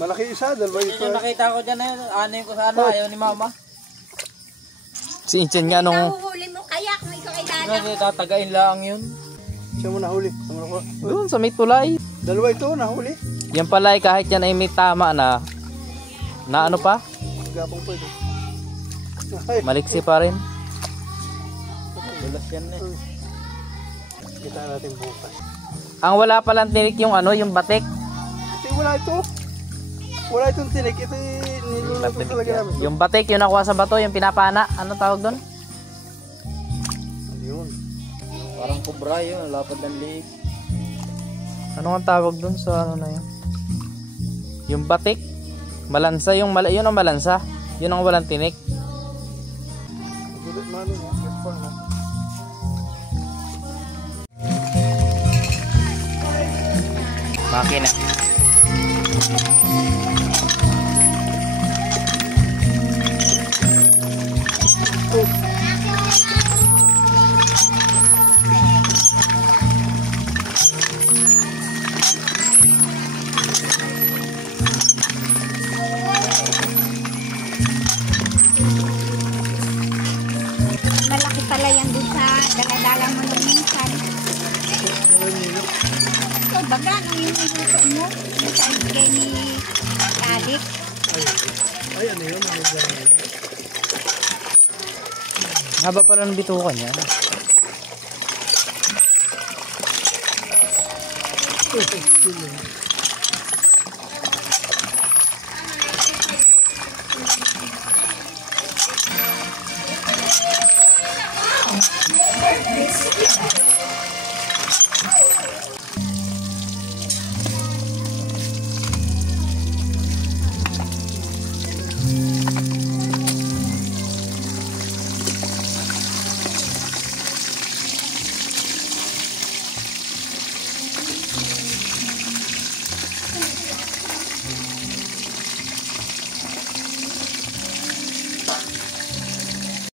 Malaki isa, dalawa ito. Yung nakita ko dyan eh, ano yung kusana, ayaw ni mama. Si Inchin nga nung... Nahuhuli mo kaya kung ikaw ay dalang. Kasi tatagain lang yun. Siya mo nahuli. Doon sa may tulay. Dalawa ito, nahuli. Yan pala ay kahit yan ay may tama na ano pa? Gapong pwede. Maliksi pa rin. Dulas yan eh. Kita natin bukas. Ang wala palang tinik yung ano, yung batik. Wala ito. Wala itong tinik. Ito niluluto talaga namin. Yung batik, yung nakuha sa bato, yung pinapana. Ano tawag doon? Yun. Parang kubra yun, lapad ng liig. Ano ang tawag doon sa ano na yun? Yung batik. Malansa, yun ang malansa. Yun ang walang tinik. Gulit namin ha. Makina. Malaki pala yan doon sa daladalang mo nung minsan. So, baga, nung inuto mo, sa ibigay ni Alik. Ay, ano yun? Haba pala ng bitukan yan.